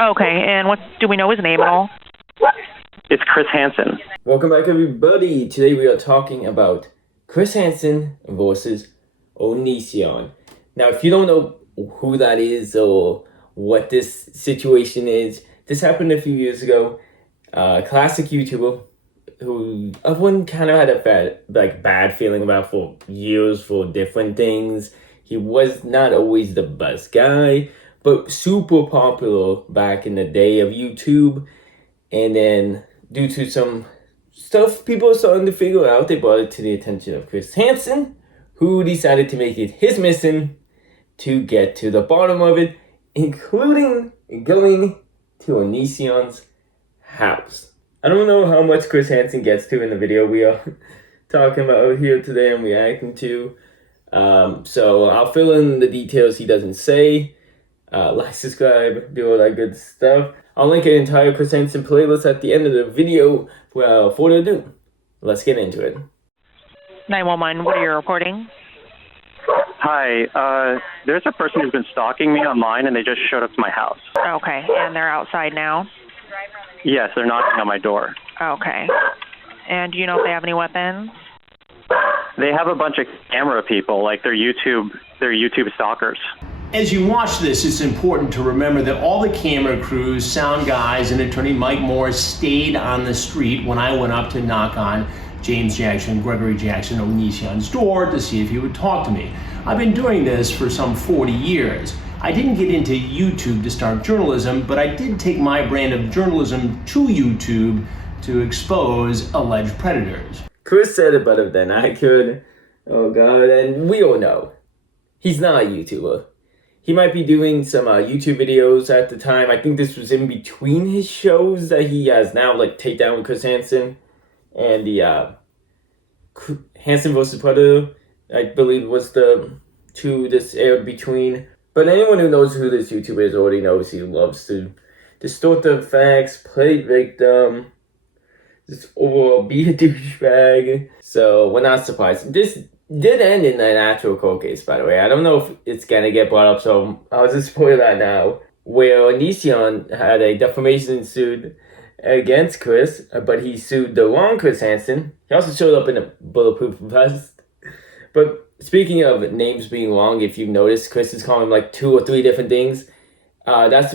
Okay, and what do we know his name at all? It's Chris Hansen. Welcome back, everybody. Today we are talking about Chris Hansen versus Onision. Now, if you don't know who that is or what this situation is, this happened a few years ago. Classic YouTuber who everyone kind of had a bad feeling about for years for different things. He was not always the best guy, but super popular back in the day of YouTube. And then due to some stuff people are starting to figure out, they brought it to the attention of Chris Hansen, who decided to make it his mission to get to the bottom of it, including going to Onision's house. I don't know how much Chris Hansen gets to in the video we are talking about here today and reacting to. So I'll fill in the details he doesn't say. Like, subscribe, do all that good stuff. I'll link an entire Chris Hansen playlist at the end of the video. Without further ado, let's get into it. 911, what are you reporting? Hi, there's a person who's been stalking me online, and they just showed up to my house. Okay, and they're outside now? Yes, they're knocking on my door. Okay. And do you know if they have any weapons? They have a bunch of camera people, like they're YouTube stalkers. As you watch this, it's important to remember that all the camera crews, sound guys, and attorney Mike Morris stayed on the street when I went up to knock on James Jackson, Gregory Jackson, Onision's door to see if he would talk to me. I've been doing this for some 40 years. I didn't get into YouTube to start journalism, but I did take my brand of journalism to YouTube to expose alleged predators. Chris said it better than I could. Oh God, and we all know he's not a YouTuber. He might be doing some YouTube videos at the time. I think this was in between his shows that he has now, like Takedown with Chris Hansen and the Hansen vs. Predator, I believe was the two this aired between. But anyone who knows who this YouTuber is already knows he loves to distort the facts, play victim, just overall be a douchebag. So we're not surprised. This did end in an actual court case, by the way. I don't know if it's gonna get brought up, so I'll just spoil that now. Where Onision had a defamation suit against Chris, but he sued the wrong Chris Hansen. He also showed up in a bulletproof vest. But speaking of names being wrong, if you've noticed, Chris is calling him like 2 or 3 different things. That's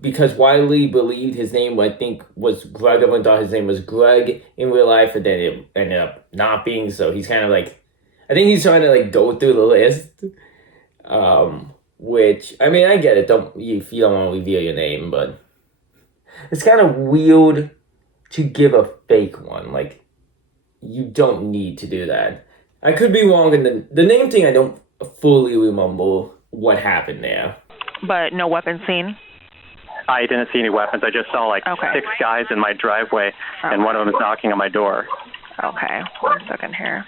because widely believed his name, I think, was Greg. Everyone thought his name was Greg in real life, but then it ended up not being so. He's kind of like, I think he's trying to like go through the list, which, I mean, I get it. If you don't want to reveal your name, but it's kind of weird to give a fake one. Like, you don't need to do that. I could be wrong in the name thing. I don't fully remember what happened there. But no weapons seen? I didn't see any weapons. I just saw like 6 guys in my driveway, and one of them is knocking on my door. Okay, 1 second here.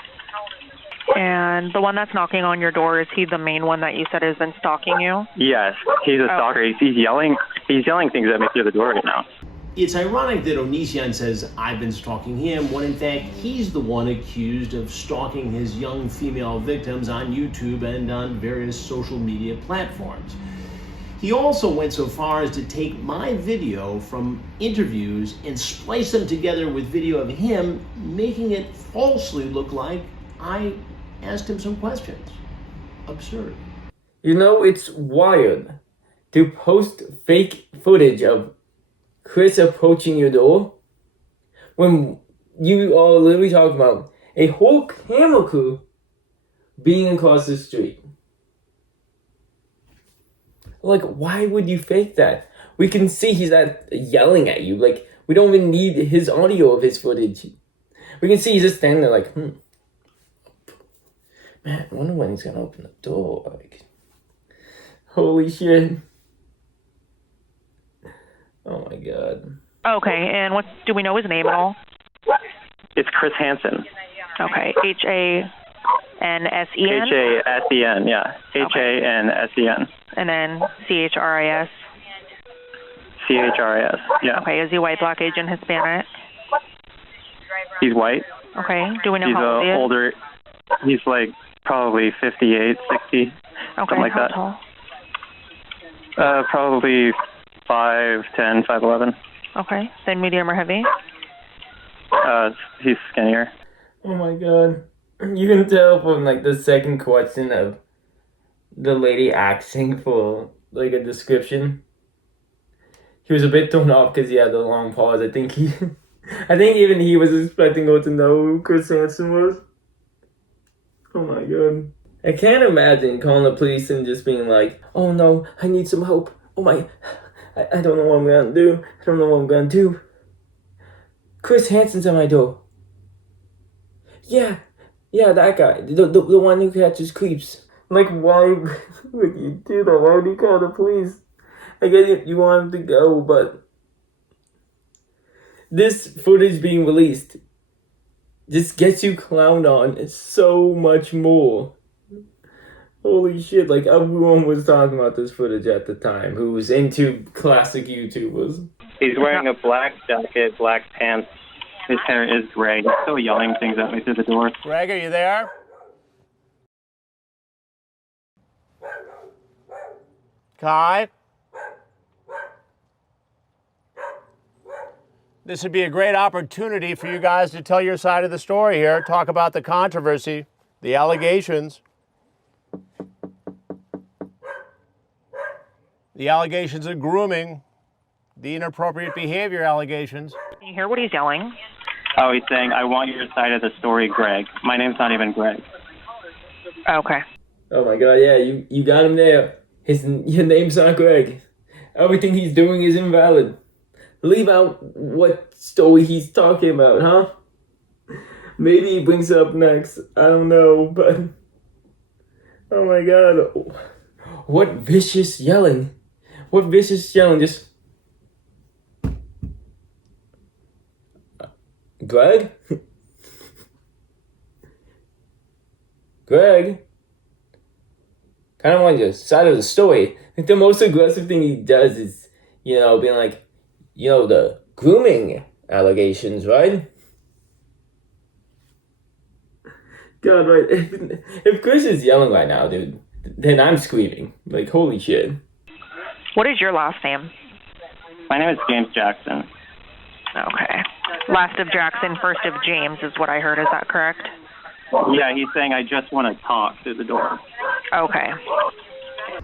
And the one that's knocking on your door, is he the main one that you said has been stalking you? Yes, he's a stalker. He's yelling things at me through the door right now. It's ironic that Onision says I've been stalking him, when in fact he's the one accused of stalking his young female victims on YouTube and on various social media platforms. He also went so far as to take my video from interviews and splice them together with video of him, making it falsely look like I asked him some questions. Absurd. You know, it's wild to post fake footage of Chris approaching your door when you are literally talking about a whole camera crew being across the street. Like, why would you fake that? We can see he's not yelling at you. Like, we don't even need his audio of his footage. We can see he's just standing there like, man, I wonder when he's gonna open the door. Like, holy shit. Oh my God. Okay, and what do we know his name at all? It's Chris Hansen. Okay, Hansen? Hansen, yeah. Hansen. And then Chris? Chris, yeah. Okay, is he white, black, Asian, Hispanic? He's white. Okay, do we know he's how old he is? Older. He's like probably 58, 60, something like how that. Tall? Probably 5'10", 5'11". Okay. Thin, medium, or heavy? He's skinnier. Oh my god. You can tell from like the second question of the lady asking for like a description. He was a bit thrown off because he had the long pause. I think even he was expecting her to know who Chris Hansen was. Oh my god. I can't imagine calling the police and just being like, oh no, I need some help. Oh my, I don't know what I'm gonna do. I don't know what I'm gonna do. Chris Hansen's at my door. Yeah, that guy. The one who catches creeps. Like, why would you do that? Why would you call the police? I get it, you want him to go, but this footage being released just gets you clowned on so much more. Holy shit, like everyone was talking about this footage at the time who was into classic YouTubers. He's wearing a black jacket, black pants. His hair is gray. He's still yelling things at me through the door. Greg, are you there? Kai? This would be a great opportunity for you guys to tell your side of the story here, talk about the controversy, the allegations. The allegations of grooming, the inappropriate behavior allegations. Can you hear what he's yelling? Oh, he's saying, I want your side of the story, Greg. My name's not even Greg. Okay. Oh my god, yeah, you got him there. Your name's not Greg. Everything he's doing is invalid. Leave out what story he's talking about, huh? Maybe he brings it up next. I don't know, but... Oh my god. What vicious yelling. What vicious yelling. Just... Greg? Greg? Kind of want your side of the story. Like, the most aggressive thing he does is, being like, the grooming allegations, right? God, right. If Chris is yelling right now, dude, then I'm screaming. Like, holy shit. What is your last name? My name is James Jackson. Okay. Last of Jackson, first of James is what I heard. Is that correct? Yeah, he's saying, I just want to talk through the door. Okay.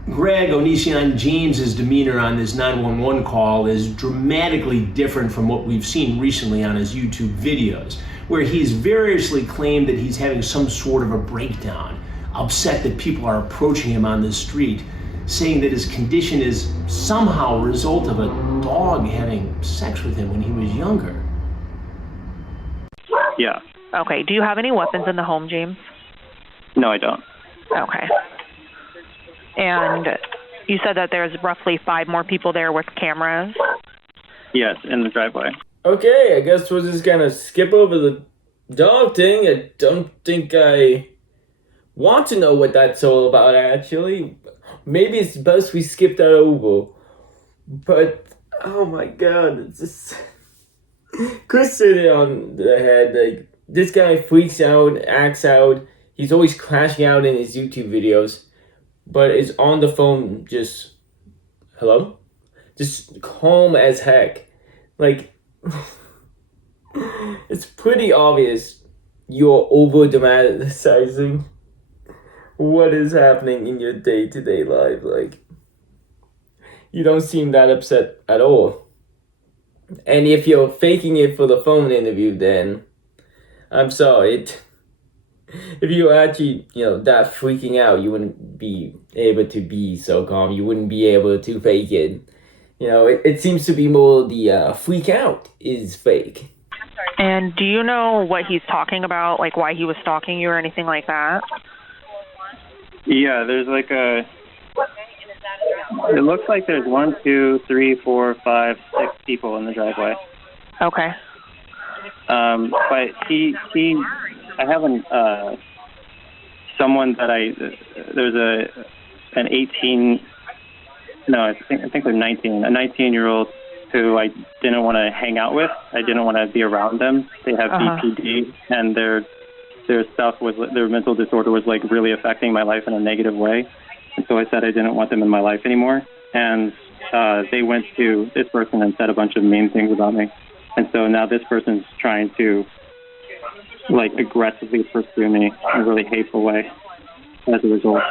Greg Onision James's demeanor on this 911 call is dramatically different from what we've seen recently on his YouTube videos, where he's variously claimed that he's having some sort of a breakdown, upset that people are approaching him on the street, saying that his condition is somehow a result of a dog having sex with him when he was younger. Yeah. Okay. Do you have any weapons in the home, James? No, I don't. Okay. And you said that there's roughly 5 more people there with cameras? Yes, in the driveway. Okay, I guess we're just gonna skip over the dog thing. I don't think I want to know what that's all about, actually. Maybe it's best we skip that over. But, oh my god, it's just... Chris hit it on the head. Like, this guy freaks out, acts out. He's always crashing out in his YouTube videos. But is on the phone just... Hello? Just calm as heck. Like... It's pretty obvious you're over-dramatizing what is happening in your day-to-day life. Like, you don't seem that upset at all. And if you're faking it for the phone interview, then I'm sorry. If you were actually, that freaking out, you wouldn't be able to be so calm. You wouldn't be able to fake it. It seems to be more the freak out is fake. And do you know what he's talking about, like why he was stalking you or anything like that? Yeah, there's like a... It looks like there's 1, 2, 3, 4, 5, 6 people in the driveway. Okay. But I have someone that there's an 18, no, I think they're 19, a 19-year-old who I didn't want to hang out with. I didn't want to be around them. They have BPD, and their mental disorder was like really affecting my life in a negative way. And so I said I didn't want them in my life anymore. And they went to this person and said a bunch of mean things about me. And so now this person's trying to, like, aggressively pursue me in a really hateful way as a result.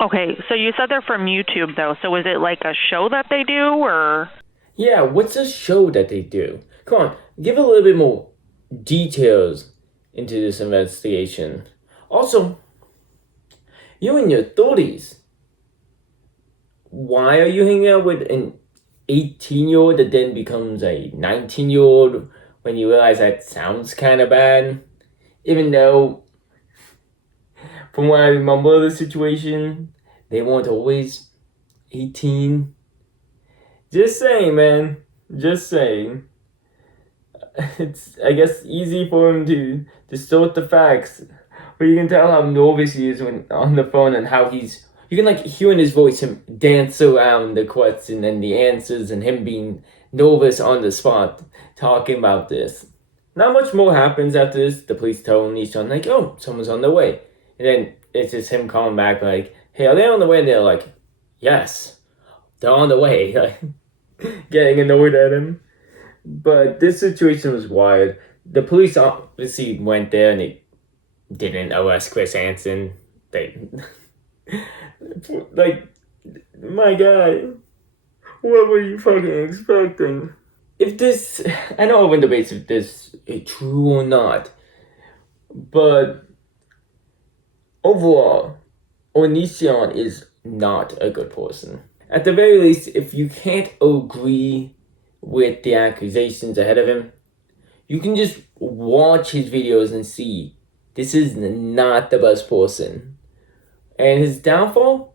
Okay, so you said they're from YouTube, though. So is it like a show that they do, or? Yeah, what's a show that they do? Come on, give a little bit more details into this investigation. Also, you're in your 30s. Why are you hanging out with an 18-year-old that then becomes a 19-year-old when you realize that sounds kind of bad? Even though, from what I remember of the situation, they weren't always 18. Just saying, man. Just saying. It's, I guess, easy for him to distort the facts. But you can tell how nervous he is when on the phone and how he's... You can, like, hear in his voice him dance around the question and the answers and him being nervous on the spot talking about this. Not much more happens after this. The police tell Onision, like, oh, someone's on their way. And then it's just him calling back, like, hey, are they on the way? And they're like, yes, they're on the way. Like, getting annoyed at him. But this situation was wild. The police obviously went there and they didn't arrest Chris Hansen. They, like, my guy, what were you fucking expecting? If this, I know I've been debates if this is true or not, but overall, Onision is not a good person. At the very least, if you can't agree with the accusations ahead of him, you can just watch his videos and see this is not the best person. And his downfall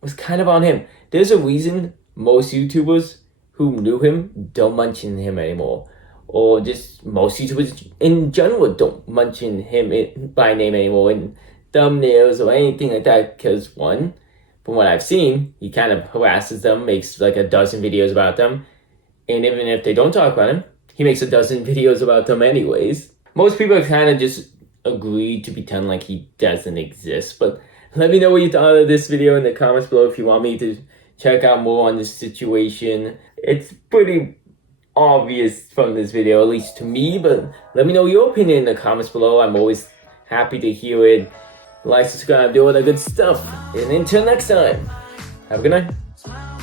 was kind of on him. There's a reason most YouTubers who knew him don't mention him anymore. Or just most YouTubers in general don't mention him by name anymore in thumbnails or anything like that. Because one, from what I've seen, he kind of harasses them, makes like a dozen videos about them. And even if they don't talk about him, he makes a dozen videos about them anyways. Most people kind of just agreed to pretend like he doesn't exist. But let me know what you thought of this video in the comments below if you want me to check out more on this situation. It's pretty obvious from this video, at least to me, but let me know your opinion in the comments below. I'm always happy to hear it. Like, subscribe, do all that good stuff. And until next time, have a good night.